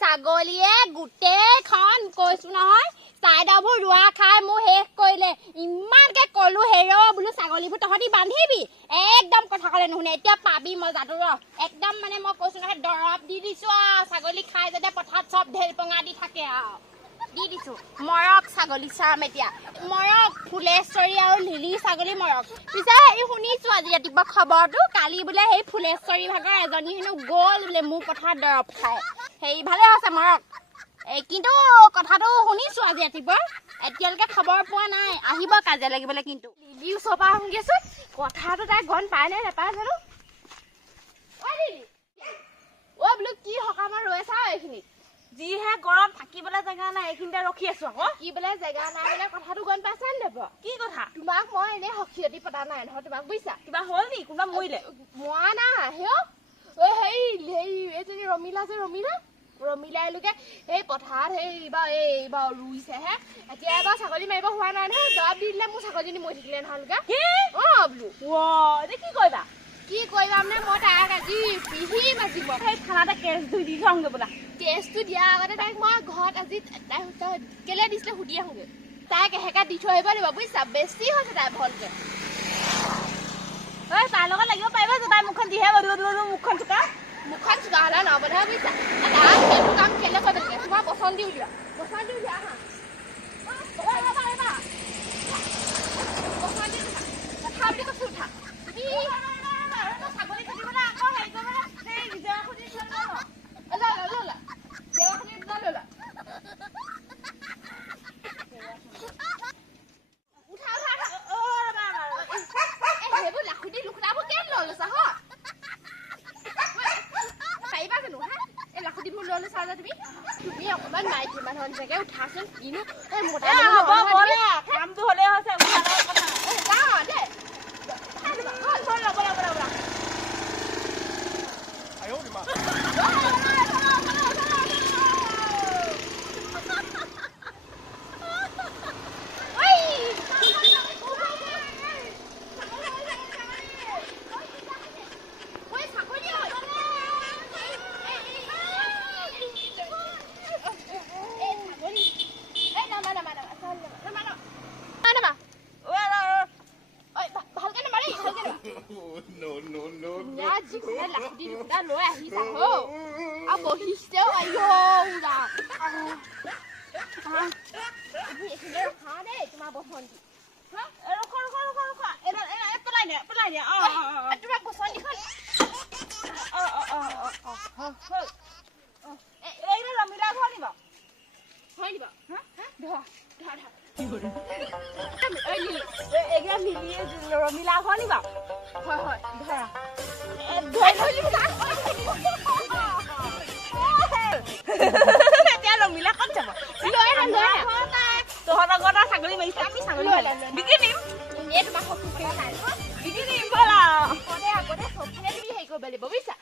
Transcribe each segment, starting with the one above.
ছাগলীয়ে গোটেইখন কৈছো নহয় চাইদাবোৰ ৰোৱা খাই মোৰ শেষ কৰিলে ইমানকে কলো হেৰ বোলো ছাগলীবোৰ তহঁতি বান্ধিবি একদম কথা ক'লে নুশুনে এতিয়া পাবি মজাটো ৰ একদম মানে মই কৈছো নহয় দৰৱ দি দিছো ছাগলী খাই যাতে পথাৰত চব ঢেল পঙা দি থাকে দি দিছো মৰক ছাগলী চাম এতিয়া মৰক ফুলেশ্বৰী আৰু লিলি ছাগলী মৰক পিছে হেৰি শুনিছো আজি ৰাতিপুৱা খবৰটো কালি বোলে সেই ফুলেশ্বৰী ভাগৰ এজনী হেনো গ'ল বোলে মোৰ পথাৰত দৰৱ খাই হেৰি ভালে আছে মৰক কিন্তু কথাটো শুনিছো আজি ৰাতিপুৱা এতিয়ালৈকে খবৰ পোৱা নাই আহিব কাজিয়া লাগিবলৈ কিন্তু লিলি ওচৰৰ পৰা শুনিছোন কথাটো তাই গম পায় নে নাপায় জানো বোলো কি সকামত ৰৈ চা এইখিনি যিহে গৰম থাকিবলৈ জেগা নাই এইখিনিতে ৰখি আছো আকৌ কি বোলে জেগা নাই বোলে কথাটো গম পাইছা নে কি কথা তোমাক মই এনেই সখীয়তি পতা নাই নহয় তোমাক বুজিছা কিবা হ'ল নি কোনোবা মৰিলে মৰা নাই হেৰি এইজনী ৰমিলা যে ৰমিলা এলোকে এই পথাৰত এইবাৰ ৰুইছেহে এতিয়া এবাৰ ছাগলী মাৰিব হোৱা নাই নহয় দৰৱ দি দিলে মোৰ ছাগলীজনী মৰি থাকিলে নহয় লোকে বোলো এতিয়া কি কৰিবা মানে মই তাইক আজি পিহি মাজিব সেই থানাতে কেছ দি থওঁগে বোলা কেছটো দিয়াৰ আগতে তাইক মই ঘৰত আজি তাই কেলে দিছিলে সুধি আহোঁগে তাইক এহেকা দি থৈ আহিব লাগিব বুজিছা বেছি হৈছে তাই ভলকে তাইৰ লগত লাগিব পাৰিবা যে তাই মুখখন দিহে মুখখন চোকা হ'লে নহ'ব নহয় বুজিছা সেইটো কাম কেলে কৰিব লাগে তোমাৰ পচন্দ দি উলিওৱা উঠা বুলি কৈছো উঠা ছাগলী খেদিবলৈ আকৌ হেৰি কৰিবলৈ জেৱা খুজি তুমি অকমান মাইকী মানুহৰ নিচাকে উঠাচোন কিনো কামটো হ'লে হৈছে লৈ আহিছা আৰু বহিছেও ৰখা দেই তোমাৰ বসন্তী তোমাৰ বসন্তীখন ৰমিলা ঘৰ নিব হয় নিব ৰমিলা ঘৰ নিব হয় ধৰা এতিয়া ৰমিলা ক'ত যাব তহঁতৰ ঘৰত ছাগলী মাৰিছে আমি ছাগলী বিকি দিম বিকি দিম ব'লা আগতে চবফালে তুমি হেৰি কৰিব লাগিব বুজিছা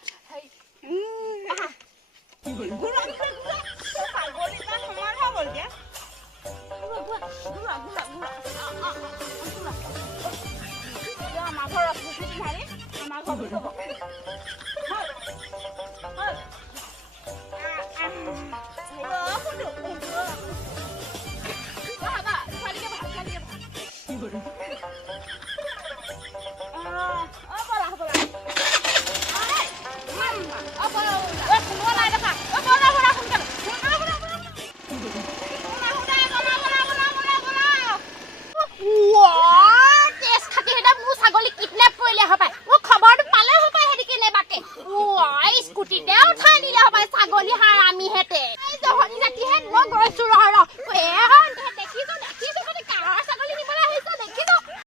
আমাৰ ঘৰত আমাৰ ঘৰ বুলি ক'ব স্কুটিতে উঠাই নিলে হ'ব ছাগলী হাৰামি হেঁতে